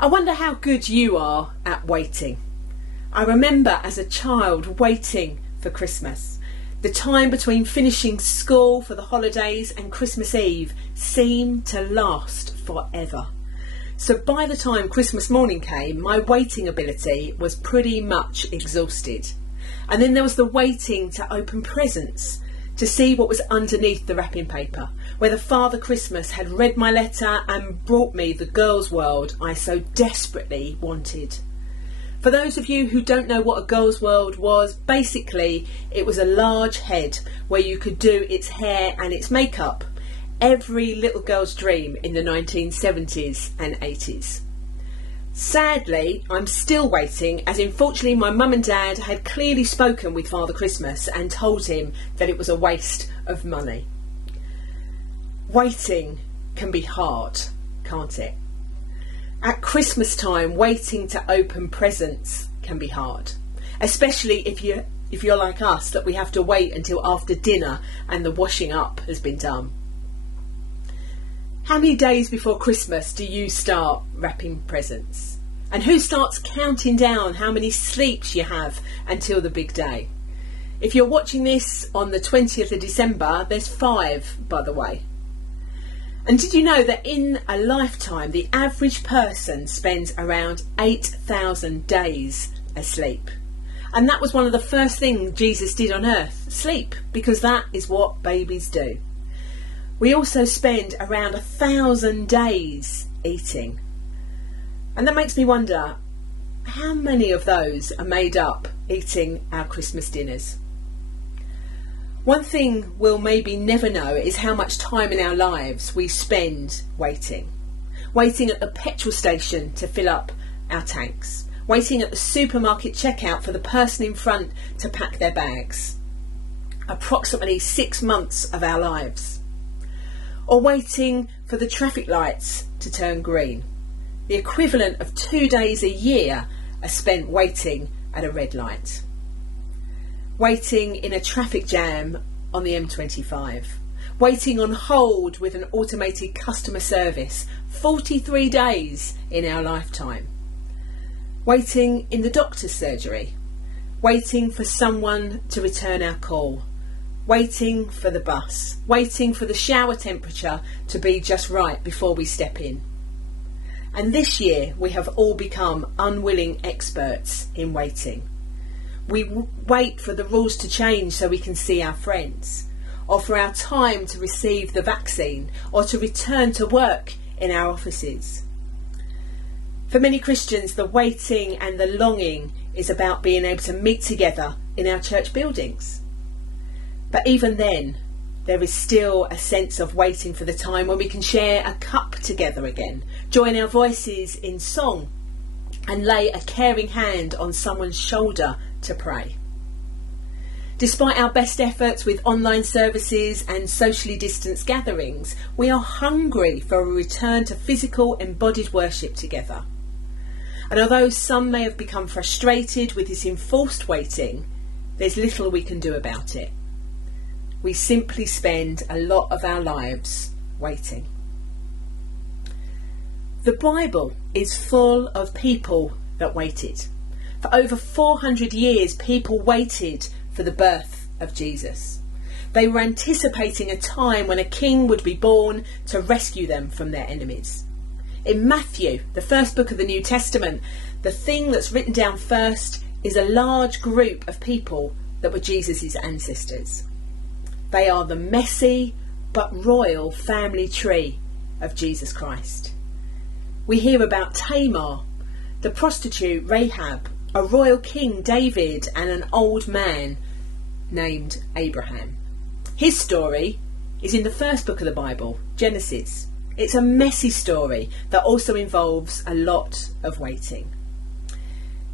I wonder how good you are at waiting. I remember as a child waiting for Christmas. The time between finishing school for the holidays and Christmas Eve seemed to last forever. So by the time Christmas morning came, my waiting ability was pretty much exhausted. And then there was the waiting to open presents, to see what was underneath the wrapping paper, whether Father Christmas had read my letter and brought me the girls' world I so desperately wanted. For those of you who don't know what a girls' world was, basically it was a large head where you could do its hair and its makeup. Every little girl's dream in the 1970s and 80s. Sadly, I'm still waiting, as unfortunately my mum and dad had clearly spoken with Father Christmas and told him that it was a waste of money. Waiting can be hard, can't it? At Christmas time, waiting to open presents can be hard, especially if you're like us, that we have to wait until after dinner and the washing up has been done. How many days before Christmas do you start wrapping presents? And who starts counting down how many sleeps you have until the big day? If you're watching this on the 20th of December, there's 5, by the way. And did you know that in a lifetime, the average person spends around 8,000 days asleep? And that was one of the first things Jesus did on earth, sleep, because that is what babies do. We also spend around 1,000 days eating. And that makes me wonder, how many of those are made up eating our Christmas dinners? One thing we'll maybe never know is how much time in our lives we spend waiting. Waiting at the petrol station to fill up our tanks. Waiting at the supermarket checkout for the person in front to pack their bags. Approximately 6 months of our lives. Or waiting for the traffic lights to turn green. The equivalent of 2 days a year are spent waiting at a red light. Waiting in a traffic jam on the M25. Waiting on hold with an automated customer service. 43 days in our lifetime. Waiting in the doctor's surgery. Waiting for someone to return our call. Waiting for the bus, waiting for the shower temperature to be just right before we step in. And this year we have all become unwilling experts in waiting. We wait for the rules to change so we can see our friends, or for our time to receive the vaccine, or to return to work in our offices. For many Christians, the waiting and the longing is about being able to meet together in our church buildings. But even then, there is still a sense of waiting for the time when we can share a cup together again, join our voices in song, and lay a caring hand on someone's shoulder to pray. Despite our best efforts with online services and socially distanced gatherings, we are hungry for a return to physical embodied worship together. And although some may have become frustrated with this enforced waiting, there's little we can do about it. We simply spend a lot of our lives waiting. The Bible is full of people that waited. For over 400 years, people waited for the birth of Jesus. They were anticipating a time when a king would be born to rescue them from their enemies. In Matthew, the first book of the New Testament, the thing that's written down first is a large group of people that were Jesus' ancestors. They are the messy but royal family tree of Jesus Christ. We hear about Tamar, the prostitute Rahab, a royal king David, and an old man named Abraham. His story is in the first book of the Bible, Genesis. It's a messy story that also involves a lot of waiting.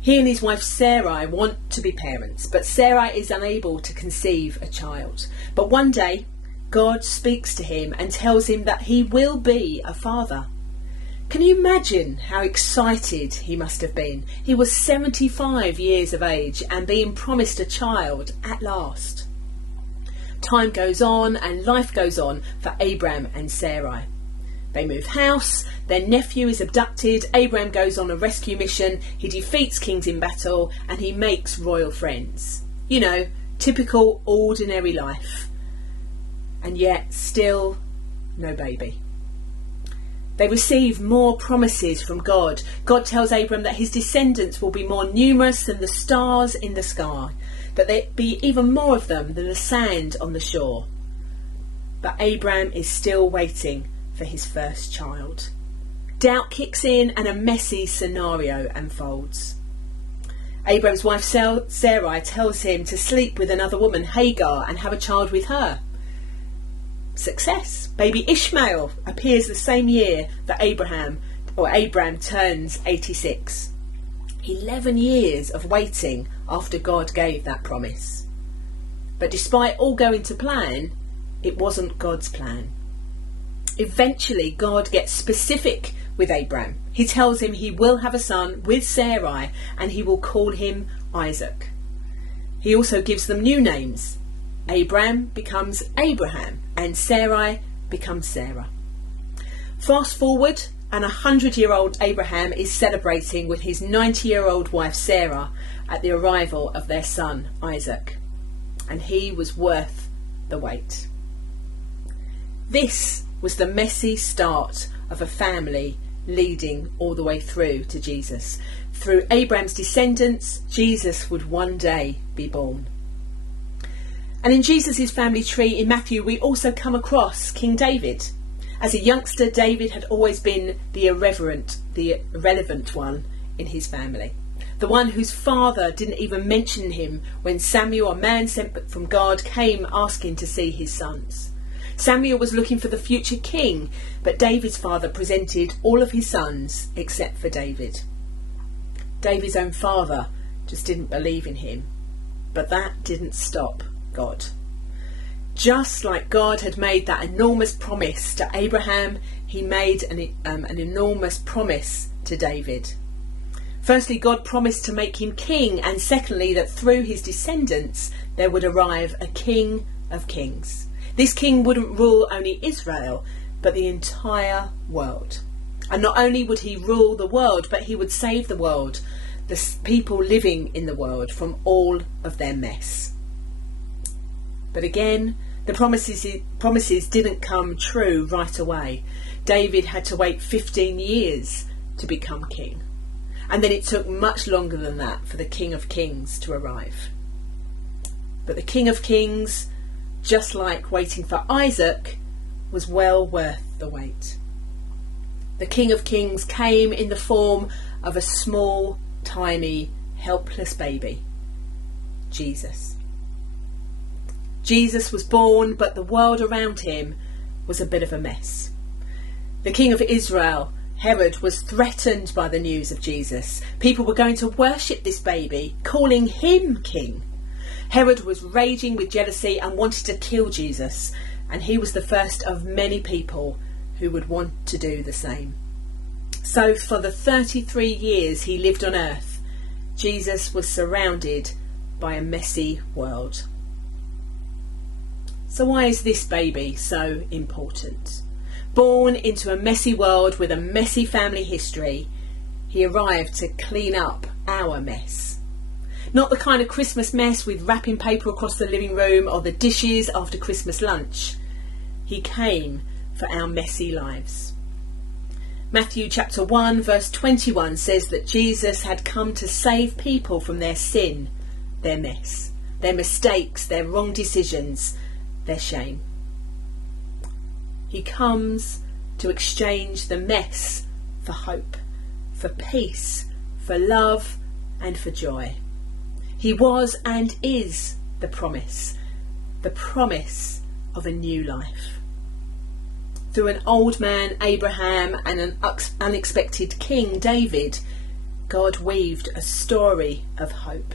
He and his wife Sarai want to be parents, but Sarai is unable to conceive a child. But one day, God speaks to him and tells him that he will be a father. Can you imagine how excited he must have been? He was 75 years of age and being promised a child at last. Time goes on and life goes on for Abraham and Sarai. They move house, their nephew is abducted, Abraham goes on a rescue mission, he defeats kings in battle, and he makes royal friends. You know, typical ordinary life. And yet still no baby. They receive more promises from God. God tells Abraham that his descendants will be more numerous than the stars in the sky, that there be even more of them than the sand on the shore. But Abraham is still waiting for his first child. Doubt kicks in and a messy scenario unfolds. Abraham's wife Sarai tells him to sleep with another woman, Hagar, and have a child with her. Success. Baby Ishmael appears the same year that Abraham turns 86. 11 years of waiting after God gave that promise. But despite all going to plan, it wasn't God's plan. Eventually, God gets specific with Abraham. He tells him he will have a son with Sarai and he will call him Isaac. He also gives them new names. Abraham becomes Abraham and Sarai becomes Sarah. Fast forward, and 100-year-old Abraham is celebrating with his 90-year-old wife Sarah at the arrival of their son Isaac. And he was worth the wait. This was the messy start of a family leading all the way through to Jesus. Through Abraham's descendants, Jesus would one day be born. And in Jesus' family tree in Matthew, we also come across King David. As a youngster, David had always been the irrelevant one in his family. The one whose father didn't even mention him when Samuel, a man sent from God, came asking to see his sons. Samuel was looking for the future king, but David's father presented all of his sons except for David. David's own father just didn't believe in him, but that didn't stop God. Just like God had made that enormous promise to Abraham, he made an enormous promise to David. Firstly, God promised to make him king, and secondly, that through his descendants there would arrive a King of Kings. This king wouldn't rule only Israel, but the entire world. And not only would he rule the world, but he would save the world, the people living in the world, from all of their mess. But again, the promises didn't come true right away. David had to wait 15 years to become king. And then it took much longer than that for the King of Kings to arrive. But the King of Kings, just like waiting for Isaac, was well worth the wait. The King of Kings came in the form of a small, tiny, helpless baby, Jesus. Jesus was born, but the world around him was a bit of a mess. The King of Israel, Herod, was threatened by the news of Jesus. People were going to worship this baby, calling him king. Herod was raging with jealousy and wanted to kill Jesus, and he was the first of many people who would want to do the same. So for the 33 years he lived on earth, Jesus was surrounded by a messy world. So why is this baby so important? Born into a messy world with a messy family history, he arrived to clean up our mess. Not the kind of Christmas mess with wrapping paper across the living room or the dishes after Christmas lunch. He came for our messy lives. Matthew chapter 1 verse 21 says that Jesus had come to save people from their sin, their mess, their mistakes, their wrong decisions, their shame. He comes to exchange the mess for hope, for peace, for love and for joy. He was and is the promise of a new life. Through an old man, Abraham, and an unexpected king, David, God weaved a story of hope.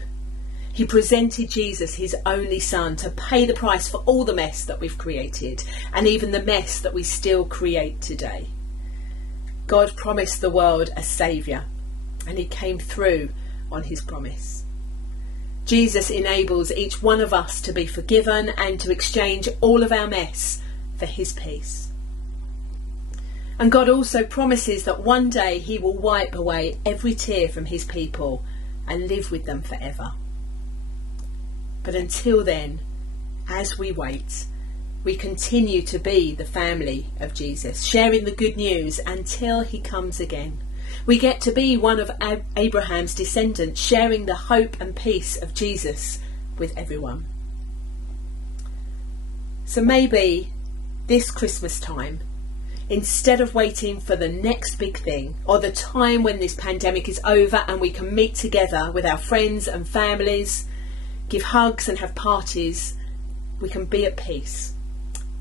He presented Jesus, his only son, to pay the price for all the mess that we've created, and even the mess that we still create today. God promised the world a saviour, and he came through on his promise. Jesus enables each one of us to be forgiven and to exchange all of our mess for his peace. And God also promises that one day he will wipe away every tear from his people and live with them forever. But until then, as we wait, we continue to be the family of Jesus, sharing the good news until he comes again. We get to be one of Abraham's descendants, sharing the hope and peace of Jesus with everyone. So maybe this Christmas time, instead of waiting for the next big thing or the time when this pandemic is over and we can meet together with our friends and families, give hugs and have parties, we can be at peace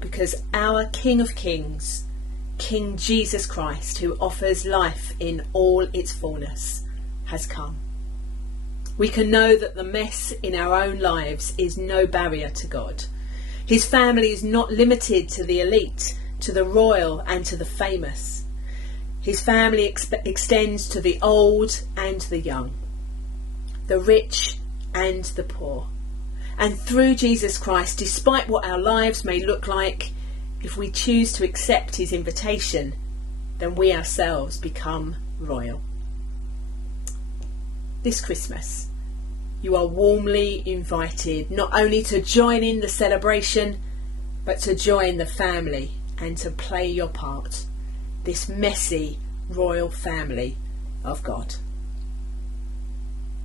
because our King of Kings, King Jesus Christ, who offers life in all its fullness, has come. We can know that the mess in our own lives is no barrier to God. His family is not limited to the elite, to the royal and to the famous. His family extends to the old and the young, the rich and the poor. And through Jesus Christ, despite what our lives may look like, if we choose to accept his invitation, then we ourselves become royal. This Christmas, you are warmly invited not only to join in the celebration, but to join the family and to play your part, this messy royal family of God.